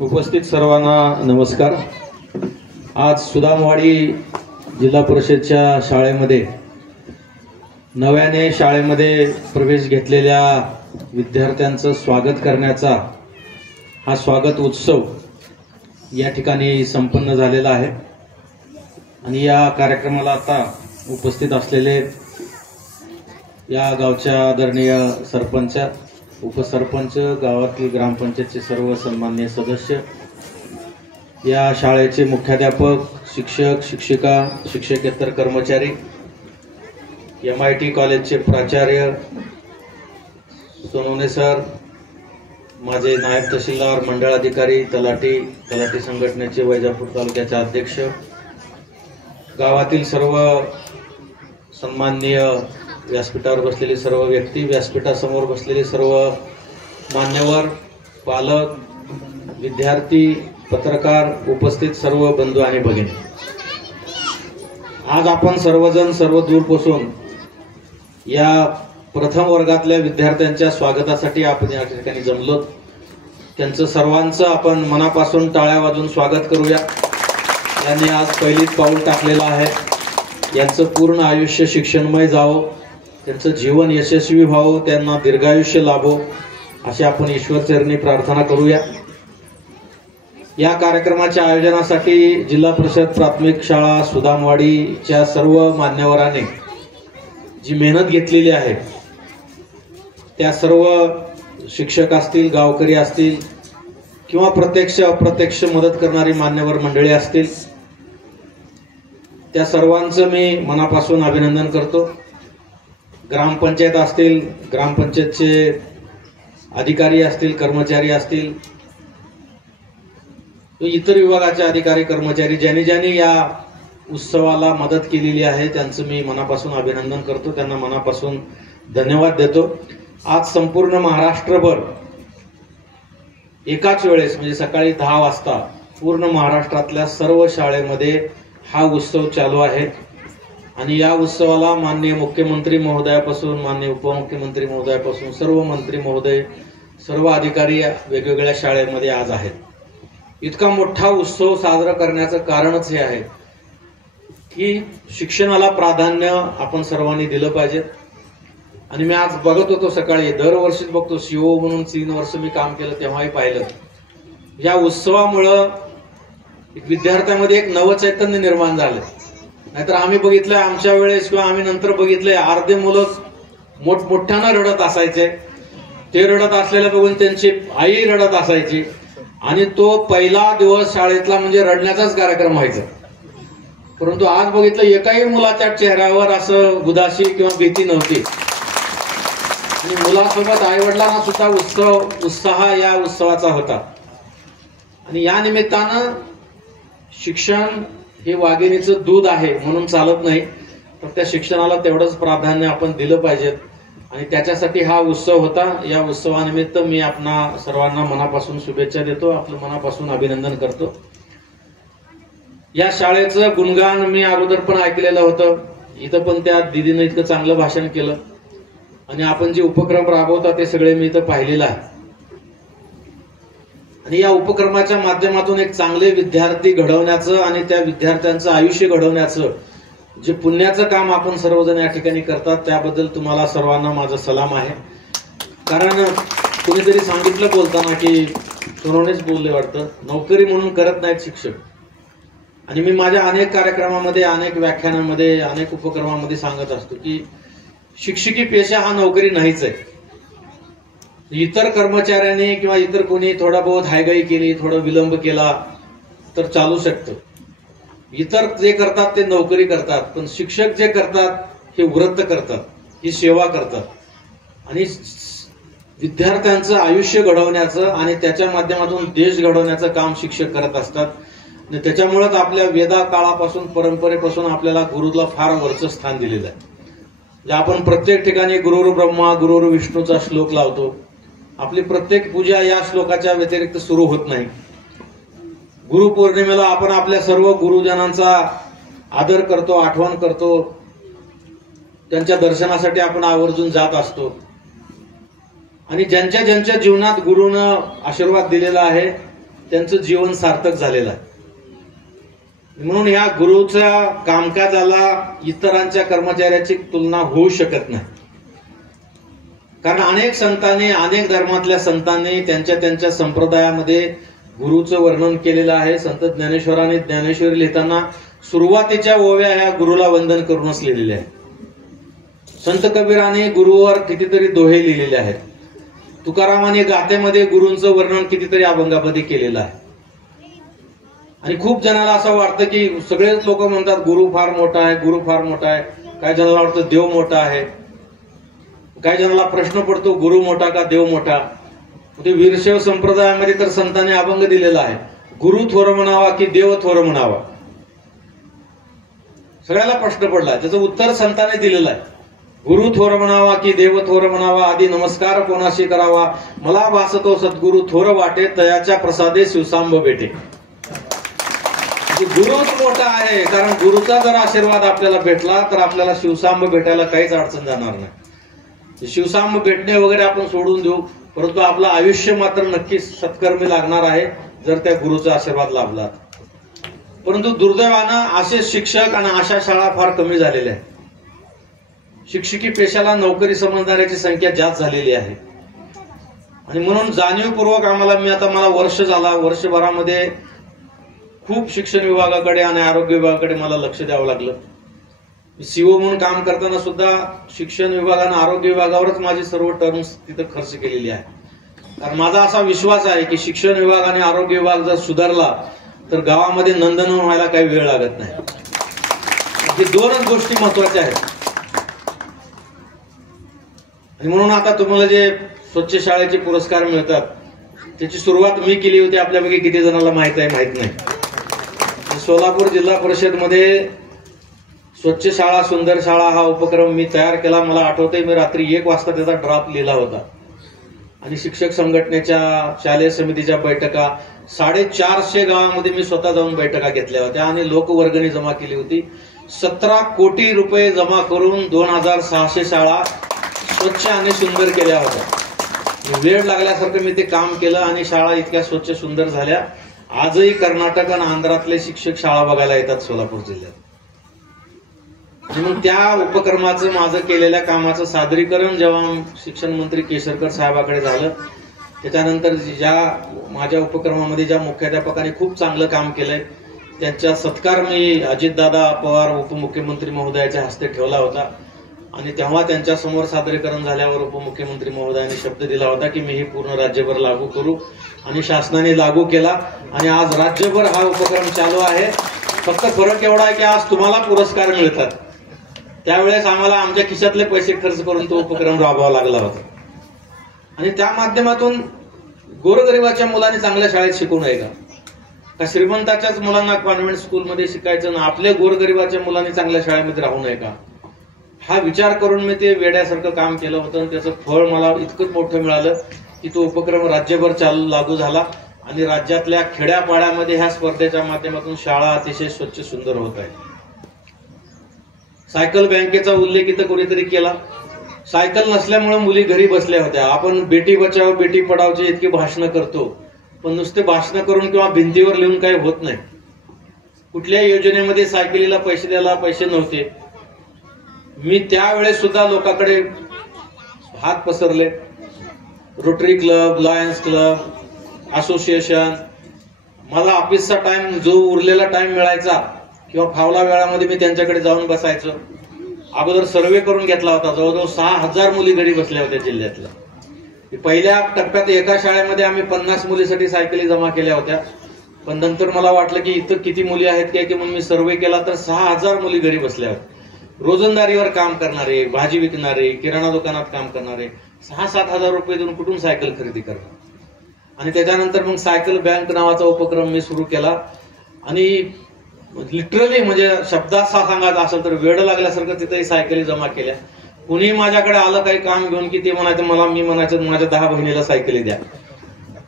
उपस्थित सर्वांना नमस्कार। आज सुदामवाडी जिल्हा परिषदच्या शाळेमध्ये नव्याने शाळेमध्ये प्रवेश घेतलेल्या विद्यार्थ्यांचं स्वागत करण्याचा हा स्वागत उत्सव या ठिकाणी संपन्न झालेला आहे आणि या कार्यक्रमाला आता उपस्थित असलेले या गावच्या आदरणीय सरपंच, उपसरपंच, गावातील ग्रामपंचायतचे सर्व सन्माननीय सदस्य, या शाळेचे मुख्याध्यापक, शिक्षक, शिक्षिका, शिक्षकेतर कर्मचारी, MIT कॉलेजचे प्राचार्य सोनवणे सर, माझे नायब तहसीलदार, मंडळ अधिकारी, तलाठी संघटनेचे वैजापूर तालुक्याचे अध्यक्ष, गावातील सर्व सन्माननीय व्यासपीठावर बसलेले सर्व व्यक्ती, व्यासपीठासमोर बसलेले सर्व मान्यवर, पालक, विद्यार्थी, पत्रकार, उपस्थित सर्व बंधू आणि भगिनी, आज आपण सर्वजण सर्व दूरपासून या प्रथम वर्गातल्या विद्यार्थ्यांच्या स्वागतासाठी आपण या ठिकाणी जमलो। त्यांचं सर्वांचं आपण मनापासून टाळ्या वाजवून स्वागत करूया। यांनी आज पहिलीच पाऊल टाकलेलं आहे। यांचं पूर्ण आयुष्य शिक्षणमय जावो, त्यांचं जीवन यशस्वी व्हावं, त्यांना दीर्घायुष्य लाभो अशी आपण ईश्वरचरणी प्रार्थना करूया। या कार्यक्रमाच्या आयोजनासाठी जिल्हा परिषद प्राथमिक शाळा सुदामवाडीच्या सर्व मान्यवरांनी जी मेहनत घेतलेली आहे, त्या सर्व शिक्षक असतील, गावकरी असतील किंवा प्रत्यक्ष अप्रत्यक्ष मदत करणारी मान्यवर मंडळी असतील, त्या सर्वांचं मी मनापासून अभिनंदन करतो। ग्रामपंचायत असतील, ग्रामपंचायतचे अधिकारी असतील, कर्मचारी असतील, इतर विभागाचे अधिकारी कर्मचारी, ज्यांनी या उत्सवाला मदत केलेली आहे त्यांचं मी मनापासून अभिनंदन करतो, त्यांना मनापासून धन्यवाद देतो। आज संपूर्ण महाराष्ट्रभर एकाच वेळेस म्हणजे सकाळी 10 वाजता पूर्ण महाराष्ट्रातल्या सर्व शाळेमध्ये हा उत्सव चालू आहे आणि या उत्सवाला माननीय मुख्यमंत्री महोदयापासून माननीय उपमुख्यमंत्री महोदयापासून सर्व मंत्री महोदय, सर्व अधिकारी वेगवेगळ्या शाळेमध्ये आज आहेत। इतका मोठा उत्सव साजरा करण्याचं कारणच हे आहे की शिक्षणाला प्राधान्य आपण सर्वांनी दिलं पाहिजे। आणि मी आज बघत होतो, सकाळी दरवर्षीच बघतो, CO म्हणून 3 वर्ष मी काम केलं तेव्हाही पाहिलं, या उत्सवामुळं विद्यार्थ्यांमध्ये एक नवचैतन्य निर्माण झालं। नाहीतर आम्ही बघितलंय आमच्या वेळेस किंवा आम्ही नंतर बघितलंय, अर्धे मुलं मोठमोठ्यानं रडत असायचे, ते रडत असलेलं बघून त्यांची आई रडत असायची आणि तो पहिला दिवस शाळेतला म्हणजे रडण्याचाच कार्यक्रम व्हायचा। परंतु आज बघितलं एकाही मुलाच्या चेहऱ्यावर असं उदासी किंवा भीती नव्हती आणि मुलासोबत आईवडिलांना सुद्धा उत्साह या उत्सवाचा होता। आणि या निमित्तानं शिक्षण हे वाघिणीचं दूध आहे म्हणून चालत नाही, तर त्या शिक्षणाला तेवढंच प्राधान्य आपण दिलं पाहिजे आणि त्याच्यासाठी हा उत्सव होता। या उत्सवानिमित्त मी आपणा सर्वांना मनापासून शुभेच्छा देतो, आपलं मनापासून अभिनंदन करतो। या शाळेचं गुणगान मी अगोदर पण ऐकलेलं होतं, इथं पण त्या दीदीनं इतकं चांगलं भाषण केलं आणि आपण जे उपक्रम राबवता ते सगळे मी इथं पाहिलेलं आहे। आणि या उपक्रमाच्या माध्यमातून एक चांगले विद्यार्थी घडवण्याचं आणि त्या विद्यार्थ्यांचं आयुष्य घडवण्याचं जे पुण्याचं काम आपण सर्वजण या ठिकाणी करतात, त्याबद्दल तुम्हाला सर्वांना माझा सलाम आहे। कारण कुणीतरी सांगितलं बोलताना की सोनवणेच बोलले वाटतं, नोकरी म्हणून करत नाहीत शिक्षक। आणि मी माझ्या अनेक कार्यक्रमामध्ये, अनेक व्याख्यानामध्ये, अनेक उपक्रमामध्ये सांगत असतो की शिक्षकी पेशा हा नोकरी नाहीच आहे। इतर कर्मचाऱ्यांनी किंवा इतर कोणी थोडा बहुत हायगाई केली, थोडा विलंब केला तर चालू शकतं। इतर जे करतात ते नोकरी करतात, पण शिक्षक जे करतात हे व्रत करतात, ही सेवा करतात आणि विद्यार्थ्यांचं आयुष्य घडवण्याचं आणि त्याच्या माध्यमातून देश घडवण्याचं काम शिक्षक करत असतात। आणि त्याच्यामुळेच आपल्या वेदा काळापासून, परंपरेपासून आपल्याला गुरुला फार वरचं स्थान दिलेलं आहे। आपण प्रत्येक ठिकाणी गुरुर् ब्रह्मा गुरुर् विष्णूचा श्लोक लावतो, आपली प्रत्येक पूजा या श्लोकाच्या व्यतिरिक्त सुरू होत नाही। गुरुपौर्णिमेला आपण आपल्या सर्व गुरुजनांचा आदर करतो, आठवण करतो, त्यांच्या दर्शनासाठी आपण आवर्जून जात असतो आणि ज्यांच्या ज्यांच्या जीवनात गुरुनं आशीर्वाद दिलेला आहे त्यांचं जीवन सार्थक झालेलं आहे. म्हणून या गुरुच्या कामकाजाला इतरांच्या कर्मचाऱ्याची तुलना होऊ शकत नाही. कारण अनेक संतांनी, अनेक धर्मातल्या संतांनी त्यांच्या संप्रदायामध्ये गुरुचं वर्णन केलेलं आहे. संत ज्ञानेश्वरांनी ज्ञानेश्वरी लिहिताना सुरुवातीच्या ओव्या ह्या गुरुला वंदन करूनच लिहिलेल्या आहेत. संत कबीराने गुरुवर कितीतरी दोहे लिहिलेले आहेत. तुकारामाने गाथेमध्ये गुरूंचं वर्णन कितीतरी अभंगामध्ये केलेलं आहे. आणि खूप जणांना असं वाटतं की सगळेच लोक म्हणतात गुरु फार मोठा आहे, गुरु फार मोठा आहे. काही जणांना वाटतं देव मोठा आहे. काही जणांना प्रश्न पडतो गुरु मोठा का देव मोठा. ते वीरशैव संप्रदायामध्ये तर संतांनी अभंग दिलेला आहे, गुरु थोर म्हणावा की देव थोर म्हणावा. सगळ्याला प्रश्न पडला, त्याचं उत्तर संतांनी दिलेलं आहे. गुरु थोर म्हणावा की देव थोर म्हणावा, आधी नमस्कार कोणाशी करावा, मला भासतो सद्गुरु थोर वाटे, तयाच्या प्रसादे शिवसांब भेटे. गुरुच मोठा आहे, कारण गुरुचा जर आशीर्वाद आपल्याला भेटला तर आपल्याला शिवसांब भेटायला काहीच अडचण जाणार नाही. शिवसांब भेटणे वगैरे आपण सोडून देऊ, परंतु आपलं आयुष्य मात्र नक्कीच सत्कर्मी लागणार आहे जर त्या गुरुचा आशीर्वाद लाभला. परंतु दुर्दैवानं असे शिक्षक आणि अशा शाळा फार कमी झालेल्या आहेत. शिक्षकी पेशाला नोकरी समजणाऱ्याची संख्या जास्त झालेली आहे. आणि म्हणून जाणीवपूर्वक मला वर्ष झाला, वर्षभरामध्ये खूप शिक्षण विभागाकडे आणि आरोग्य विभागाकडे मला लक्ष द्यावं लागलं. सीओ म्हणून काम करताना सुद्धा शिक्षण विभाग आणि आरोग्य विभागावरच माझी सर्व टर्म्स तिथे खर्च केलेली आहे. कारण माझा असा विश्वास आहे की शिक्षण विभाग आणि आरोग्य विभाग जर सुधारला तर गावामध्ये नंदनवन व्हायला काही वेळ लागत नाही. हे दोनच गोष्टी महत्वाच्या आहेत. आणि म्हणून आता तुम्हाला जे स्वच्छ शाळेचे पुरस्कार मिळतात त्याची सुरुवात मी केली होती. आपल्यापैकी किती जणांना माहित आहे माहित नाही. सोलापूर जिल्हा परिषद मध्ये स्वच्छ शाळा सुंदर शाळा हा उपक्रम मी तयार केला. मला आठवतंय मी रात्री 1 वाजता त्याचा ड्राफ्ट लिहिला होता. आणि शिक्षक संघटनेच्या शालेय समितीच्या बैठका 450 गावामध्ये मी स्वतः जाऊन बैठका घेतल्या होत्या आणि लोकवर्गणी जमा केली होती. 17 कोटी रुपये जमा करून 2600 शाळा स्वच्छ आणि सुंदर केल्या होत्या. वेळ लागल्यासारखं मी ते काम केलं आणि शाळा इतक्या स्वच्छ सुंदर झाल्या. आजही कर्नाटक आणि आंध्रातले शिक्षक शाळा बघायला येतात सोलापूर जिल्ह्यात. म्हणून त्या उपक्रमाचं माझं केलेल्या कामाचं सादरीकरण जेव्हा शिक्षण मंत्री केसरकर साहेबाकडे झालं, त्याच्यानंतर ज्या माझ्या उपक्रमामध्ये ज्या मुख्याध्यापकांनी खूप चांगलं काम केलंय त्यांचा सत्कार मी अजितदादा पवार उपमुख्यमंत्री महोदयाच्या हस्ते ठेवला होता. आणि तेव्हा त्यांच्या समोर सादरीकरण झाल्यावर उपमुख्यमंत्री महोदयांनी शब्द दिला होता की मी ही पूर्ण राज्यभर लागू करू. आणि शासनाने लागू केला आणि आज राज्यभर हा उपक्रम चालू आहे. फक्त फरक एवढा आहे की आज तुम्हाला पुरस्कार मिळतात, त्यावेळेस आम्हाला आमच्या खिशातले पैसे खर्च करून तो उपक्रम राबवावा लागला होता. आणि त्या माध्यमातून गोरगरिबाच्या मुलांनी चांगल्या शाळेत शिकू नये का श्रीमंताच्याच मुलांना कॉन्व्हेंट स्कूलमध्ये शिकायचं ना आपल्या गोरगरिबाच्या मुलांनी चांगल्या शाळेमध्ये राहू नये का, हा विचार करून मी ते वेड्यासारखं काम केलं होतं. आणि त्याचं फळ मला इतकं मोठं मिळालं की तो उपक्रम राज्यभर लागू झाला आणि राज्यातल्या खेड्यापाड्यामध्ये ह्या स्पर्धेच्या माध्यमातून शाळा अतिशय स्वच्छ सुंदर होत आहे. सायकल बँकेचा उल्लेख इथं कोणीतरी केला. सायकल नसल्यामुळे मुली घरी बसल्या होत्या. आपण बेटी बचाव बेटी पढावचे इतकी भाषणं करतो, पण नुसते भाषणं करून किंवा भिंतीवर लिहून काही होत नाही. कुठल्याही योजनेमध्ये सायकलीला पैसे द्यायला पैसे नव्हते. मी त्यावेळेस सुद्धा लोकांकडे हात पसरले. Rotary club, Lions club, association, मला ऑफिसचा टाइम जो उरलेला टाइम मिळायचा किंवा फावला वेळामध्ये मी त्यांच्याकडे जाऊन बसायचो. अगोदर सर्वे करून घेतला होता. जवळजवळ 6000 मुली घरी बसल्या होत्या जिल्ह्यातल्या. पहिल्या टप्प्यात एका शाळेमध्ये आम्ही 50 मुलीसाठी सायकली जमा केल्या होत्या. पण नंतर मला वाटलं की इथं किती मुली आहेत काय की म्हणून मी सर्वे केला तर 6000 मुली घरी बसल्या होत्या. रोजंदारीवर काम करणारे, भाजी विकणारे, किराणा दुकानात काम करणारे 6-7 हजार रुपये देऊन कुठून सायकल खरेदी करणार. आणि त्याच्यानंतर मग सायकल बँक नावाचा उपक्रम मी सुरू केला. आणि लिटरली म्हणजे शब्दात सांगायचं असेल तर वेळ लागल्यासारखं तिथेही सायकली जमा केल्या. कुणी माझ्याकडे आलं काही काम घेऊन की ते म्हणायचं मला, मी म्हणायचं माझ्या 10 बहिणीला सायकली द्या.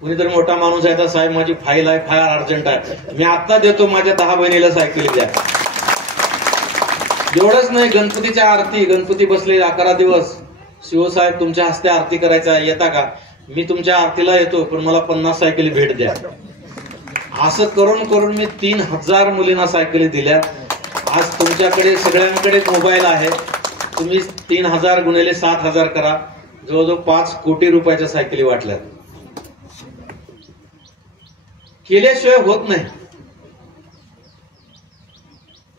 कुणी तर मोठा माणूस आहे तर साहेब माझी फाईल आहे, फार अर्जंट आहे, मी आता देतो, माझ्या 10 बहिणीला सायकली द्या. एवढंच नाही, गणपतीच्या आरती, गणपती बसले 11 दिवस, शिवसाहेब तुमच्या हस्ते आरती करायचा येता का, मी तुमच्या आरतीला येतो पण मला 50 सायकली भेट द्या. असं करून करून मी 3000 मुलींना सायकली दिल्या. आज तुमच्याकडे सगळ्यांकडे मोबाईल आहे. तुम्ही 3000 गुणिले 7000 करा, जवळजवळ 5 कोटी रुपयाच्या सायकली वाटल्यात. केल्याशिवाय होत नाही.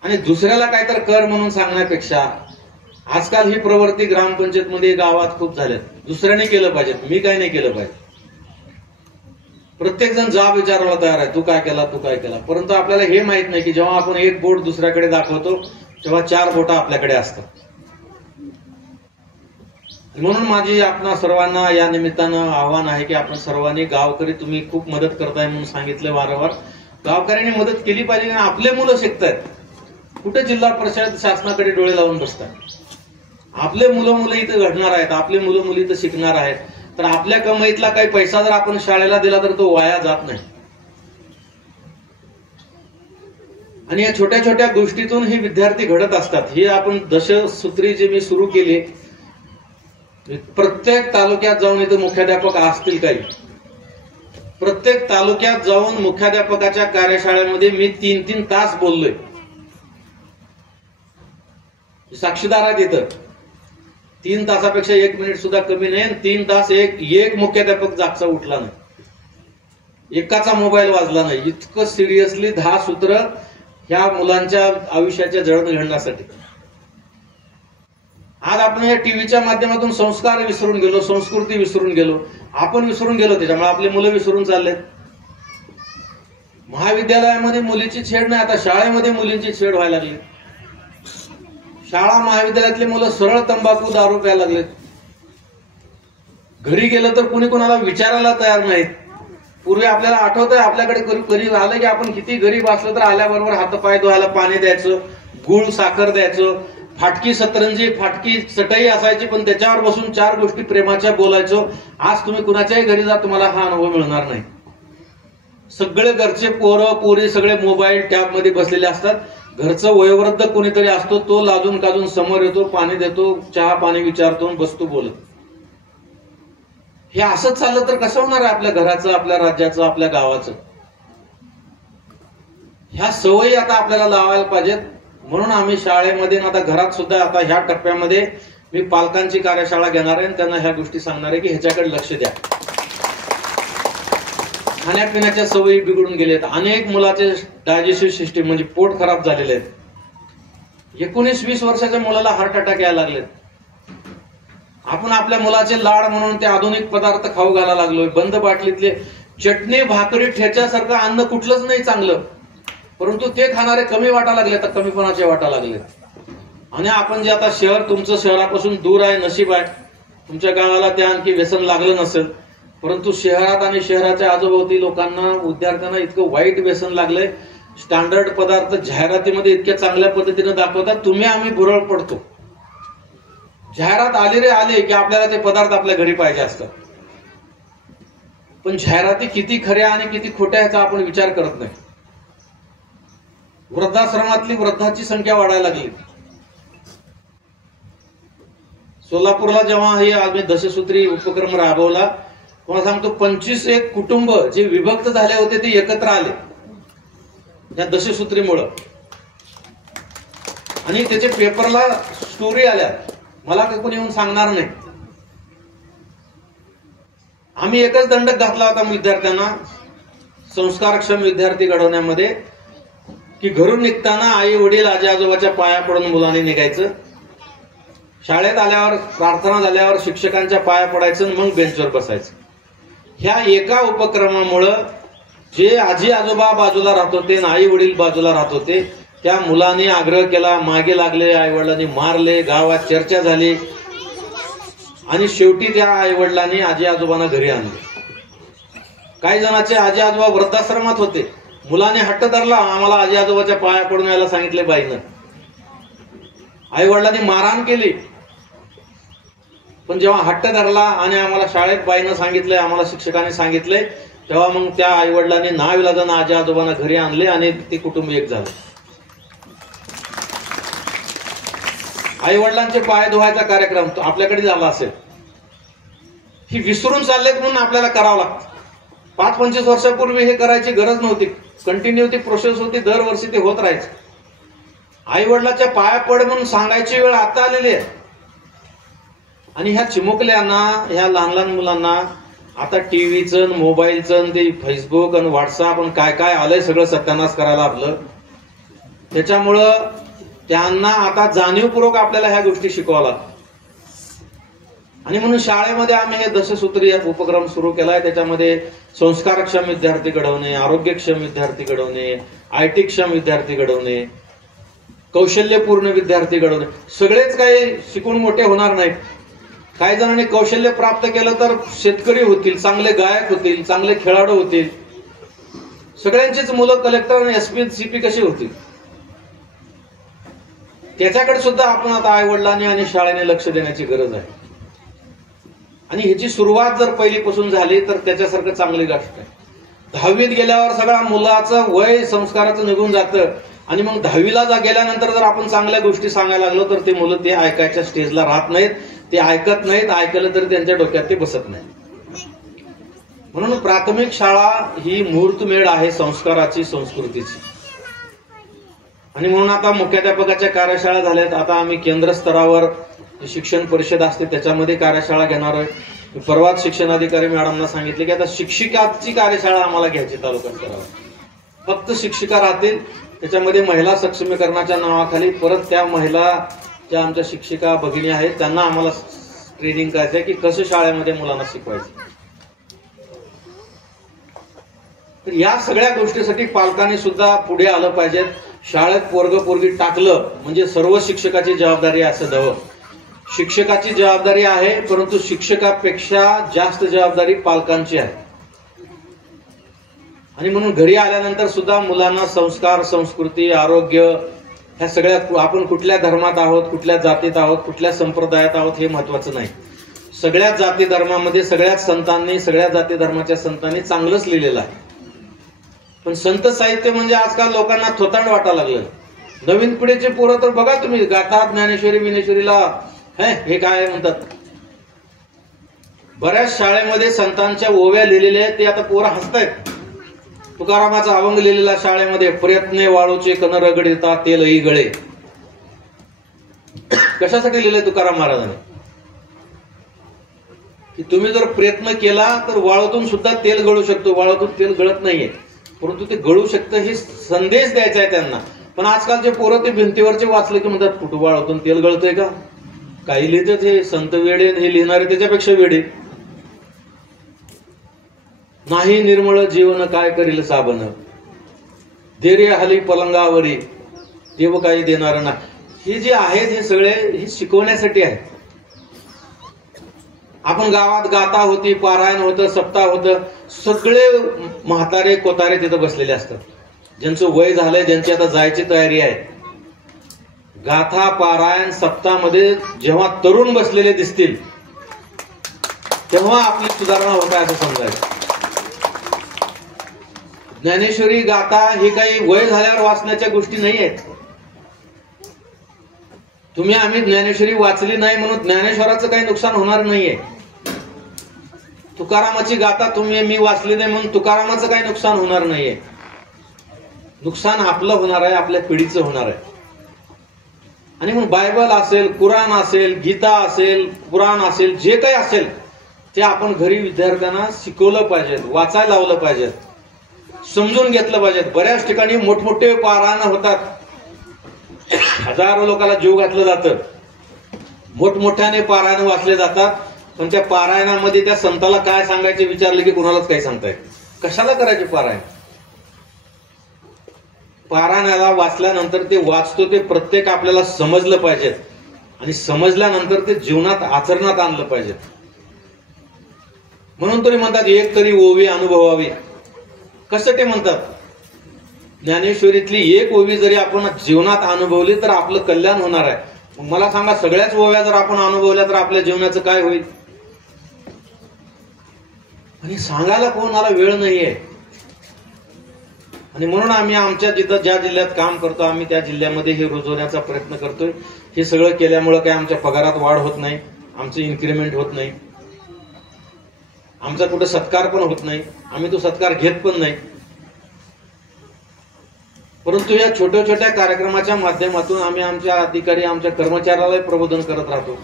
आणि दुसऱ्याला काय तर कर म्हणून सांगण्यापेक्षा आजकाल ही प्रवृत्ती ग्रामपंचायतमध्ये गावात खूप झाल्यात. दुसऱ्याने केलं पाहिजे, मी काय नाही केलं पाहिजे. प्रत्येक जण जाब विचारायला तयार आहे, तू काय केला, तू काय केला. परंतु आपल्याला हे माहित नाही की जेव्हा आपण एक बोट दुसऱ्याकडे दाखवतो तेव्हा 4 बोटं आपल्याकडे असतात. म्हणून माझी आपणा सर्वांना या निमित्तानं आव्हान आहे की आपण सर्वांनी, गावकरी तुम्ही खूप मदत करताय म्हणून सांगितलं वारंवार, गावकऱ्यांनी मदत केली पाहिजे. आपले मुलं शिकतायत, कुठे जिल्हा परिषद शासनाकडे डोळे लावून बसतात. आपले मुलं इथं घडणार आहेत, आपले मुलं इथं शिकणार आहेत. तर आपल्या कमाईतला काही पैसा जर आपण शाळेला दिला तर तो वाया जात नाही. आणि या छोट्या छोट्या गोष्टीतून हे विद्यार्थी घडत असतात. हे आपण दशसूत्री जे मी सुरू केली, प्रत्येक तालुक्यात जाऊन इथं मुख्याध्यापक असतील काही, प्रत्येक तालुक्यात जाऊन मुख्याध्यापकाच्या कार्यशाळेमध्ये मी 3-3 तास बोललोय. साक्षीदार आहेत इथं. 3 तासापेक्षा 1 मिनिट सुद्धा कमी नाही. 3 तास एक मुख्याध्यापक जागचा उठला नाही, एकाचा मोबाईल वाजला नाही. इतकं सिरियसली 10 सूत्र ह्या मुलांच्या आयुष्याच्या जडणघडण्यासाठी. आज आपण या टीव्हीच्या माध्यमातून संस्कार विसरून गेलो, संस्कृती विसरून गेलो, आपण विसरून गेलो. त्याच्यामुळे आपले मुलं विसरून चाललेत. महाविद्यालयामध्ये मुलीची छेड नाही, आता शाळेमध्ये मुलींची छेड व्हायला लागली. शाळा महाविद्यालयातले मुलं सरळ तंबाखू दारू प्यायला लागलेत. घरी गेलं तर कुणी कोणाला विचारायला तयार नाहीत. पूर्वी आपल्याला आठवतंय, आपल्याकडे गरीब आलं की आपण किती गरीब असलं तर आल्याबरोबर हातपाय धुवायला पाणी द्यायचं, गुळ साखर द्यायचं, फाटकी सतरंजी फाटकी चटई असायची, पण त्याच्यावर बसून 4 गोष्टी प्रेमाच्या बोलायचो. आज तुम्ही कुणाच्याही घरी जा, तुम्हाला हा अनुभव मिळणार नाही. सगळे घरचे पोरं पोरी सगळे मोबाईल टॅब मध्ये बसलेले असतात. घरचं वयोवृद्ध कोणीतरी असतो, तो लाजून काजून समोर येतो, पाणी देतो, चहा पाणी विचारतो, बसतो बोलत. हे असंच चाललं तर कसं होणार आहे आपल्या घराचं, आपल्या राज्याचं, आपल्या गावाचं. ह्या सवयी आता आपल्याला लावायला पाहिजेत. म्हणून आम्ही शाळेमध्ये आता घरात सुद्धा आता ह्या टप्प्यामध्ये मी पालकांची कार्यशाळा घेणार आहे आणि त्यांना ह्या गोष्टी सांगणार आहे की ह्याच्याकडे लक्ष द्या. खाण्यापिण्याच्या सवयी बिघडून गेलेत. अनेक मुलाचे डायजेस्टिव्ह सिस्टीम म्हणजे पोट खराब झालेले आहेत. 19-20 वर्षाच्या मुलाला हार्ट अटॅक यायला लागलेत. आपण आपल्या मुलाचे लाड म्हणून ते आधुनिक पदार्थ खाऊ घालायला लागलोय. बंद बाटलीतले चटणी भाकरी ठेच्यासारखं अन्न कुठलंच नाही चांगलं, परंतु ते खाणारे कमी वाटा लागले, तर कमीपणाचे वाटा लागले. आणि आपण जे आता शहर, तुमचं शहरापासून दूर आहे, नशीब आहे तुमच्या गावाला त्या आणखी व्यसन लागलं नसेल. परंतु शहरात आणि शहराच्या आजूबाजूला लोकांना, विद्यार्थ्यांना इतकं वाईट व्यसन लागलंय. स्टँडर्ड पदार्थ जाहिरातीमध्ये इतक्या चांगल्या पद्धतीने दाखवतात, तुम्ही आम्ही भुरळ पडतो. जाहिरात आली रे आली की आपल्याला ते पदार्थ आपल्या घरी पाहिजे असतात. पण जाहिराती किती खऱ्या आणि किती खोट्या ह्याचा आपण विचार करत नाही. वृद्धाश्रमातली वृद्धाची संख्या वाढायला लागली. सोलापूरला जेव्हा हे आम्ही दशसूत्री उपक्रम राबवला, तुम्हाला सांगतो 25 कुटुंब जे विभक्त झाले होते ते एकत्र आले या दशसूत्रीमुळं. आणि त्याचे पेपरला स्टोरी आल्या, मला कोणी येऊन सांगणार नाही. आम्ही एकच दंडक घातला होता विद्यार्थ्यांना, संस्कारक्षम विद्यार्थी घडवण्यामध्ये, की घरून निघताना आई वडील आजी आजोबाच्या पाया पडून मुलांनी निघायचं. शाळेत आल्यावर प्रार्थना झाल्यावर शिक्षकांच्या पाया पडायचं, मग बेंचवर बसायचं. ह्या एका उपक्रमामुळं जे आजी आजोबा बाजूला राहत होते आणि आई वडील बाजूला राहत होते, त्या मुलांनी आग्रह केला, मागे लागले, आई वडिलांनी मारले, गावात चर्चा झाली आणि शेवटी त्या आई वडिलांनी आजी आजोबांना घरी आणले. काही जणांचे आजी आजोबा वृद्धाश्रमात होते, मुलाने हट्ट धरला, आम्हाला आजी आजोबाच्या पाया पडून यायला सांगितले बाईनं. आई वडिलांनी मारहाण केली, पण जेव्हा हट्ट धरला आणि आम्हाला शाळेत बाईनं सांगितलंय, आम्हाला शिक्षकांनी सांगितलंय, तेव्हा मग त्या आई वडिलांनी नाविलाजानं आजी आजोबांना घरी आणले आणि ते कुटुंब एक झालं. आई वडिलांचे पाय धुवायचा कार्यक्रम आपल्याकडे झाला असेल, ही विसरून चाललेत म्हणून आपल्याला करावं लागतं. 5-25 वर्षापूर्वी हे करायची गरज नव्हती. कंटिन्यू ती प्रोसेस होती, दरवर्षी ते होत राहायचं. आई वडिलाच्या पाया पड म्हणून सांगायची वेळ आता आलेली आहे. आणि ह्या चिमुकल्यांना, ह्या लहान लहान मुलांना आता टीव्हीचं, मोबाईलचं, ते फेसबुक आणि व्हॉट्सअप आणि काय काय आलंय सगळं सत्यानाश करायला आपलं. त्याच्यामुळं त्यांना आता जाणीवपूर्वक आपल्याला ह्या गोष्टी शिकवायला. आणि म्हणून शाळेमध्ये आम्ही हे दशसूत्री उपक्रम सुरू केलाय. त्याच्यामध्ये संस्कारक्षम विद्यार्थी घडवणे, आरोग्यक्षम विद्यार्थी घडवणे, IT क्षम विद्यार्थी घडवणे, कौशल्यपूर्ण विद्यार्थी घडवणे. सगळेच काही शिकून मोठे होणार नाहीत. काही जणांनी कौशल्य प्राप्त केलं तर शेतकरी होतील, चांगले गायक होतील, चांगले खेळाडू होतील. सगळ्यांचीच मुलं कलेक्टर आणि SP CP कशी होतील, त्याच्याकडे सुद्धा आपण आता आई वडिलांनी आणि शाळेने लक्ष देण्याची गरज आहे. आणि ह्याची सुरुवात जर पहिलीपासून झाली तर त्याच्यासारखं चांगली गोष्ट आहे. 10वीत गेल्यावर सगळा मुलाचं वय संस्काराचं निघून जातं. आणि मग 10वीला गेल्यानंतर जर आपण चांगल्या गोष्टी सांगायला लागलो तर ते मुलं ते ऐकायच्या स्टेजला राहत नाहीत, ते ऐकत नाहीत. ऐकलं तरी त्यांच्या डोक्यात ते बसत नाही. म्हणून प्राथमिक शाळा ही मुहूर्तमेढ आहे संस्काराची, संस्कृतीची. आणि म्हणून आता मुख्याध्यापकाच्या कार्यशाळा झाल्यात. आता आम्ही केंद्र स्तरावर शिक्षण परिषद असते त्याच्यामध्ये कार्यशाळा घेणार आहोत. परवाच शिक्षणाधिकारी मॅडमना सांगितले की आता शिक्षिकाची कार्यशाळा आम्हाला घ्यायची तालुका स्तरावर. फक्त शिक्षिका राहतील. त्याच्यामध्ये महिला सक्षमीकरणाच्या नावाखाली परत त्या महिला ज्या आमच्या शिक्षिका भगिनी आहेत त्यांना आम्हाला ट्रेनिंग करायचं आहे की कसं शाळेमध्ये मुलांना शिकवायचं. तर या सगळ्या गोष्टीसाठी पालकांनी सुद्धा पुढे आलं पाहिजे. शाळेत पोरग पोरगी टाकलं म्हणजे सर्व शिक्षकाची जबाबदारी असं नव्हे. शिक्षकाची जबाबदारी आहे, परंतु शिक्षकापेक्षा जास्त जबाबदारी पालकांची आहे. आणि म्हणून घरी आल्यानंतर सुद्धा मुलांना संस्कार, संस्कृती, आरोग्य ह्या सगळ्या, आपण कुठल्या धर्मात आहोत, कुठल्या जातीत आहोत, कुठल्या संप्रदायात आहोत हे महत्वाचं नाही. सगळ्याच जाती धर्मामध्ये सगळ्याच संतांनी, सगळ्या जाती धर्माच्या संतांनी चांगलंच लिहिलेलं आहे. पण संत साहित्य म्हणजे आजकाल लोकांना थोतांड वाटायला लागलं. नवीन पिढीचे पोरं तर बघा तुम्ही, गातात ज्ञानेश्वरी विनेश्वरीला हे काय म्हणतात. बऱ्याच शाळेमध्ये संतांच्या ओव्या लिहिलेल्या आहेत, ते आता पोरं हसतायत. तुकारामाचा अभंग लिहिलेला शाळेमध्ये, प्रयत्ने वाळूचे कन रगडिता तेलही गळे. कशासाठी लिहिलंय तुकाराम महाराजांनी? की तुम्ही जर प्रयत्न केला तर वाळूतून सुद्धा तेल गळू शकतो. वाळूतून तेल गळत नाहीये, परंतु ते गळू शकतं हे संदेश द्यायचा आहे त्यांना. पण आजकालचे पोरं ते भिंतीवरचे वाचले की म्हणतात कुठं वाळूतून तेल गळतंय का? काही लिहितात हे संत वेडे, हे लिहिणारे त्याच्यापेक्षा वेडे. नाही निर्मळ जीवन काय करील साबण, देरे हली पलंगावरी देव काही देणार ना. हे जे आहेत हे सगळे हे शिकवण्यासाठी आहे. आपण गावात गाथा होती, पारायण होतं, सप्ताह होतं, सगळे म्हातारे कोतारे तिथं बसलेले असतात. ज्यांचं वय झालंय, ज्यांची आता जायची तयारी आहे. गाथा, पारायण, सप्ताहामध्ये जेव्हा तरुण बसलेले दिसतील तेव्हा आपली सुधारणा होत आहे असं समजायचं. ज्ञानेश्वरी गाथा हे काही वय झाल्यावर वाचण्याच्या गोष्टी नाही आहेत. तुम्ही आम्ही ज्ञानेश्वरी वाचली नाही म्हणून ज्ञानेश्वराचं काही नुकसान होणार नाहीये. तुकारामाची गाथा मी वाचली नाही म्हणून तुकारामाचं काही नुकसान होणार नाहीये. नुकसान आपलं होणार आहे, आपल्या पिढीचं होणार आहे. आणि मग बायबल असेल, कुराण असेल, गीता असेल, पुराण असेल, जे काही असेल ते आपण घरी विद्यार्थ्यांना शिकवलं पाहिजे, वाचायला लावलं पाहिजे, समजून घेतलं पाहिजे. बऱ्याच ठिकाणी मोठमोठे पारायण होतात, हजारो लोकांना जीव घातलं जातं, मोठमोठ्याने पारायण वाचले जातात. पण त्या पारायणामध्ये त्या संताला काय सांगायचे विचारले की कुणालाच काही सांगताय. कशाला करायचे पारायण? पारायणाला वाचल्यानंतर ते वाचतो ते प्रत्येक आपल्याला समजलं पाहिजे आणि समजल्यानंतर ते जीवनात आचरणात आणलं पाहिजे. म्हणून तरी म्हणतात एक तरी ओवी अनुभवावी. कसं ते म्हणतात? ज्ञानेश्वरीतली एक ओवी जरी आपण जीवनात अनुभवली तर आपलं कल्याण होणार आहे. मग मला सांगा, सगळ्याच ओव्या जर आपण अनुभवल्या तर आपल्या जीवनाचं काय होईल? आणि सांगायला कोणाला वेळ नाहीये. आणि म्हणून आम्ही आमच्या ज्या जिल्ह्यात काम करतो आम्ही त्या जिल्ह्यामध्ये हे रुजवण्याचा प्रयत्न करतोय. हे सगळं केल्यामुळे काय आमच्या पगारात वाढ होत नाही, आमचं इन्क्रिमेंट होत नाही, आमचा कुठे सत्कार पण होत नाही, आम्ही तो सत्कार घेत पण नाही. परंतु या छोट्या छोट्या कार्यक्रमाच्या माध्यमातून आम्ही आमच्या अधिकारी, आमच्या कर्मचाऱ्याला प्रबोधन करत राहतो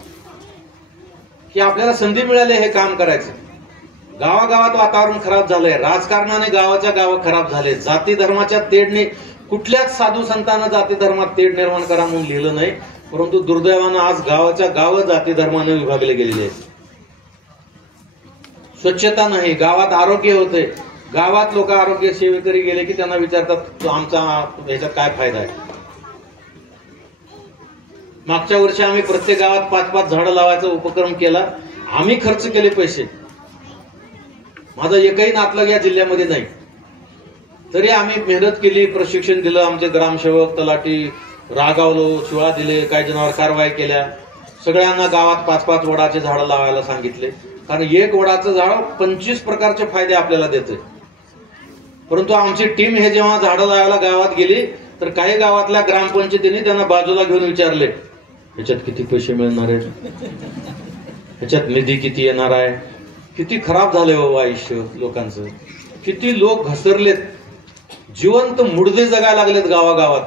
की आपल्याला संधी मिळाली हे काम करायचं. गावागावात वातावरण खराब झालंय, राजकारणाने गावाच्या गाव खराब झाले, जाती धर्माच्या तेढने कुठल्याच साधू संतांना जाती धर्मात तेढ निर्माण करा म्हणून लिहिलं नाही. परंतु दुर्दैवानं आज गावाच्या गाव जाती धर्माने विभागले गेलेले आहेत. स्वच्छता नाही, गावात आरोग्य होते, गावात लोक आरोग्य सेवेकरी गेले की त्यांना विचारतात आमचा ह्याच्यात काय फायदा आहे. मागच्या वर्षी आम्ही प्रत्येक गावात 5-5 झाडं लावायचा उपक्रम केला. आम्ही खर्च केले पैसे. माझं एकही नातलग या जिल्ह्यामध्ये नाही, तरी आम्ही मेहनत केली, प्रशिक्षण दिलं. आमचे ग्रामसेवक, तलाठी रागावलो, शिवा दिले, काही जणांवर कारवाई केल्या. सगळ्यांना गावात 5-5 वडाचे झाडं लावायला सांगितले, कारण एक वडाचं झाड 25 प्रकारचे फायदे आपल्याला देते. परंतु आमची टीम हे जेव्हा झाडं लावायला गावात गेली तर काही गावातल्या ग्रामपंचायतीने त्यांना बाजूला घेऊन विचारले, ह्याच्यात किती पैसे मिळणार आहेत, ह्याच्यात निधी किती येणार आहे. किती खराब झाले हो आयुष्य लोकांचं, किती लोक घसरलेत, जिवंत मुडदे जगायला लागलेत गावागावात.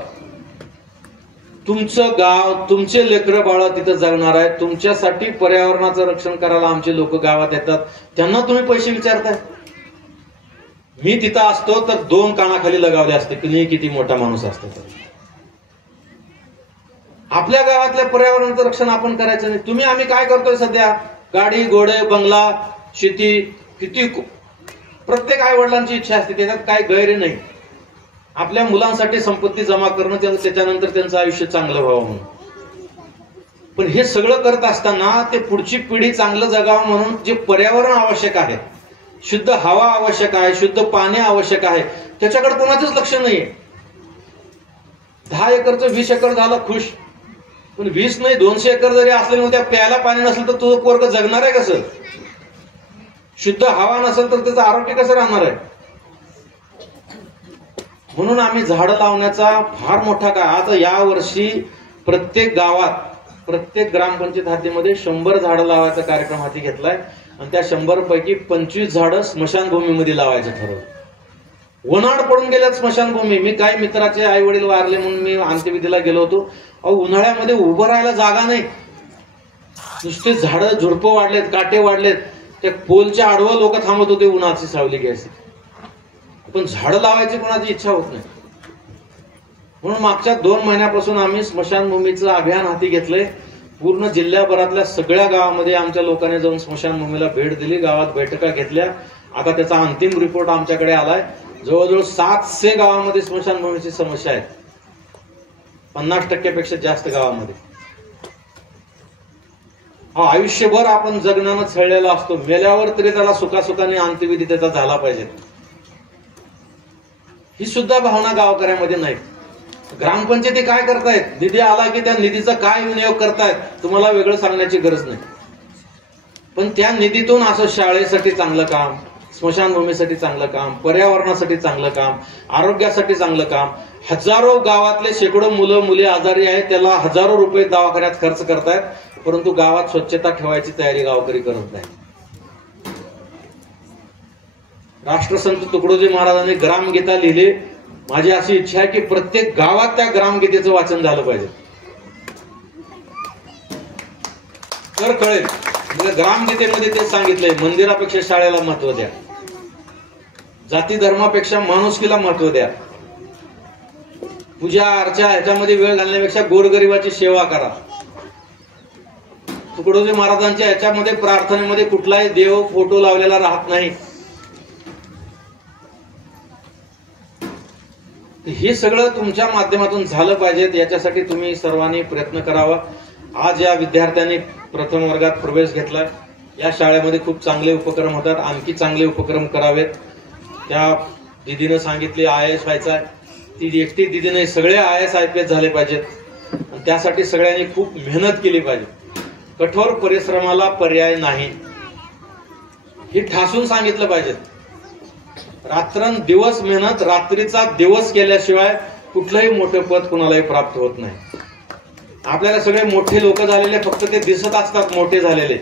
तुमचं गाव, तुमचे लेकरं बाळ तिथं जगणार आहे. तुमच्यासाठी पर्यावरणाचं रक्षण करायला आमचे लोक गावात येतात, त्यांना तुम्ही पैसे विचारताय. मी तिथं असतो तर 2 कानाखाली लगावले असते की नाही किती मोठा माणूस असतो. तर आपल्या गावातल्या पर्यावरणाचं रक्षण आपण करायचं नाही. तुम्ही आम्ही काय करतोय सध्या, गाडी, घोडे, बंगला, शेती, किती प्रत्येक आई वडिलांची इच्छा असते, त्याच्यात काय गैर नाही. आपल्या मुलांसाठी संपत्ती जमा करणं, त्याच्यानंतर त्यांचं आयुष्य चांगलं व्हावं म्हणून. पण हे सगळं करत असताना ते पुढची पिढी चांगलं जगावं म्हणून जे पर्यावरण आवश्यक आहे, शुद्ध हवा आवश्यक आहे, शुद्ध पाणी आवश्यक आहे, त्याच्याकडे कोणाचंच लक्ष नाहीये. 10 एकरचं 20 एकर झालं खुश, पण 20 नाही 200 एकर जरी असलं उद्या प्यायला पाणी नसेल तर तुझं पोरग जगणार आहे कसं. शुद्ध हवा नसेल तर त्याचं आरोग्य कसं राहणार आहे. म्हणून आम्ही झाडं लावण्याचा फार मोठा आता या वर्षी प्रत्येक गावात, प्रत्येक ग्रामपंचायत हातीमध्ये 100 झाडं लावायचा कार्यक्रम हाती घेतलाय. आणि त्या 100 पैकी 25 झाडं स्मशानभूमीमध्ये लावायचे ठरवलं. उन्हाळ पडून गेल्यात स्मशानभूमी. मी काही मित्राचे आई वडील वारले म्हणून मी अंत्यविधीला गेलो होतो. उन्हाळ्यामध्ये उभं राहायला जागा नाही, नुसते झाडं झुडपं वाढलेत, काटे वाढलेत. त्या पोलच्या आडवं लोक थांबत होते उन्हाची सावली घ्यायची, पण झाडं लावायची कोणाची इच्छा होत नाही. म्हणून मागच्या 2 महिन्यापासून आम्ही स्मशानभूमीचं अभियान हाती घेतलंय. पूर्ण जिल्ह्याभरातल्या सगळ्या गावामध्ये आमच्या लोकांनी जाऊन स्मशानभूमीला भेट दिली, गावात बैठका घेतल्या. आता त्याचा अंतिम रिपोर्ट आमच्याकडे आलाय. जवळजवळ 700 गावामध्ये स्मशानभूमीची समस्या आहे, 50% पेक्षा जास्त गावामध्ये. आयुष्यभर आपण जगण्यानं छळलेला असतो, मेल्यावर तरी त्याला सुखासुखाने अंत्यविधी त्याचा झाला पाहिजे, ही सुद्धा भावना गावकऱ्यामध्ये नाही. ग्रामपंचायती काय करतायत, निधी आला की त्या निधीचा काय विनियोग करतायत तुम्हाला वेगळं सांगण्याची गरज नाही. पण त्या निधीतून असं शाळेसाठी चांगलं काम, स्मशानभूमीसाठी चांगलं काम, पर्यावरणासाठी चांगलं काम, आरोग्यासाठी चांगलं काम, हजारो गावातले शेकडो मुलं मुली आजारी आहेत, त्याला हजारो रुपये दवाखान्यात खर्च करतायत. परंतु गावात स्वच्छता ठेवायची तयारी गावकरी करत नाही. राष्ट्रसंत तुकडोजी महाराजांनी ग्रामगीता लिहिली. माझी अशी इच्छा आहे की प्रत्येक गावात त्या ग्रामगीतेचं वाचन झालं पाहिजे, तर कळेल. म्हणजे ग्रामगीतेमध्ये ते सांगितलंय, मंदिरापेक्षा शाळेला महत्व द्या, जाती धर्मापेक्षा माणुसकीला महत्व द्या, पूजा अर्चा ह्याच्यामध्ये वेळ घालण्यापेक्षा गोरगरिबाची सेवा करा. तुकडोजी महाराजांच्या ह्याच्यामध्ये प्रार्थनेमध्ये कुठलाही देव फोटो लावलेला राहत नाही. हे सगळं तुमच्या माध्यमातून झालं पाहिजे, याच्यासाठी तुम्ही सर्वांनी प्रयत्न करावा. आज या विद्यार्थ्यांनी प्रथम वर्गात प्रवेश घेतला. या शाळेमध्ये खूप चांगले उपक्रम होतात, आणखी चांगले उपक्रम करावेत. त्या दीदीनं सांगितले IAS व्हायचा आहे, ती एकटी दीदीने सगळे IAS IPS झाले पाहिजेत. त्यासाठी सगळ्यांनी खूप मेहनत केली पाहिजे. कठोर परिश्रमाला पर्याय नाही, हे ठासून सांगितलं पाहिजे. रात्रंदिवस मेहनत, रात्रीचा दिवस केल्याशिवाय कुठलंही मोठं पद कुणालाही प्राप्त होत नाही. आपल्याला सगळे मोठे लोक झालेले फक्त ते दिसत असतात मोठे झालेले,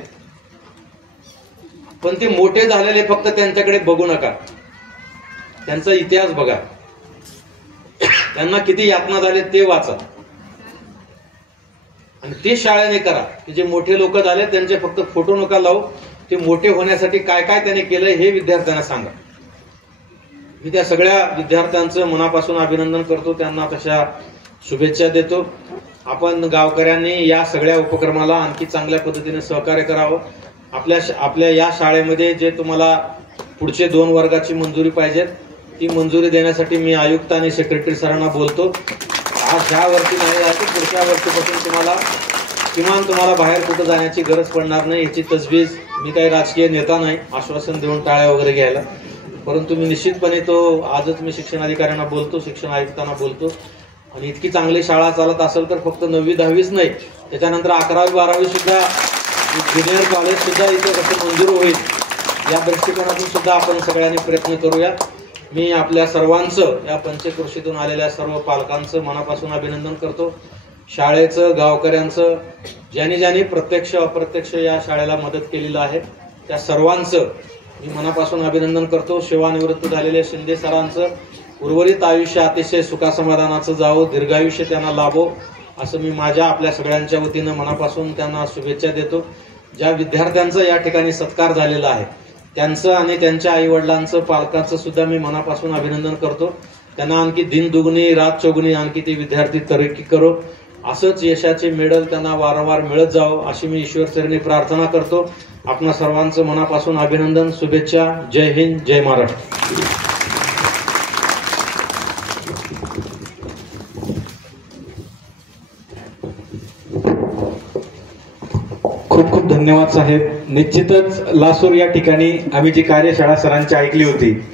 पण ते मोठे झालेले फक्त त्यांच्याकडे बघू नका, त्यांचा इतिहास बघा. त्यांना किती यातना झाले ते वाचा आणि ते शाळेने करा. की जे मोठे लोक झाले त्यांचे फक्त फोटो नका लावू, ते मोठे होण्यासाठी काय काय त्याने केलंय हे विद्यार्थ्यांना सांगा. मी त्या सगळ्या विद्यार्थ्यांचं मनापासून अभिनंदन करतो, त्यांना तशा शुभेच्छा देतो. आपण गावकऱ्यांनी या सगळ्या उपक्रमाला आणखी चांगल्या पद्धतीने सहकार्य करावं. आपल्या या शाळेमध्ये जे तुम्हाला पुढचे 2 वर्गाची मंजुरी पाहिजे ती मंजुरी देण्यासाठी मी आयुक्त आणि सेक्रेटरी सरांना बोलतो. आज ह्या वर्षी नाही आहे, पुढच्या वर्षीपासून तुम्हाला बाहेर कुठं जाण्याची गरज पडणार नाही याची तजवीज. मी काही राजकीय नेता नाही आश्वासन देऊन टाळ्या वगैरे घ्यायला, परंतु मी निश्चितपणे तो आजच मी शिक्षणाधिकाऱ्यांना बोलतो, शिक्षण आयुक्तांना बोलतो. आणि इतकी चांगली शाळा चालत असेल तर फक्त 9वी 10वीच नाही, त्याच्यानंतर 11वी 12वी सुद्धा, ज्युनियर कॉलेज सुद्धा इथे कसं मंजूर होईल या दृष्टिकोनातून सुद्धा आपण सगळ्यांनी प्रयत्न करूया. मी आपल्या सर्वांचं, या पंचक्रोशीतून आलेल्या सर्व पालकांचं मनापासून अभिनंदन करतो. शाळेचं, गावकऱ्यांचं, ज्यांनी प्रत्यक्ष अप्रत्यक्ष या शाळेला मदत केलेलं आहे त्या सर्वांचं मी मनापासून अभिनंदन करतो. सेवानिवृत्त झालेल्या शिंदे सरांचं उर्वरित आयुष्य अतिशय सुखासमाधानाचं जावो, दीर्घायुष्य त्यांना लाभो असं मी माझ्या आपल्या सगळ्यांच्या वतीनं मनापासून त्यांना शुभेच्छा देतो. ज्या विद्यार्थ्यांचा या ठिकाणी सत्कार झालेला आहे त्यांचं आणि त्यांच्या आईवडिलांचं, पालकांचं सुद्धा मी मनापासून अभिनंदन करतो. त्यांना आणखी दिन दुगणी रात चौगुणी आणखी ते विद्यार्थी तरक्की करो, असंच यशाचे मेडल त्यांना वारंवार मिळत जावं अशी मी ईश्वरचरणी प्रार्थना करतो. आपणा सर्वांचं मनापासून अभिनंदन, शुभेच्छा. जय हिंद, जय महाराष्ट्र. खूप खूप धन्यवाद साहेब. निश्चितच लासूर या ठिकाणी आम्ही जी कार्यशाळा सरांची ऐकली होती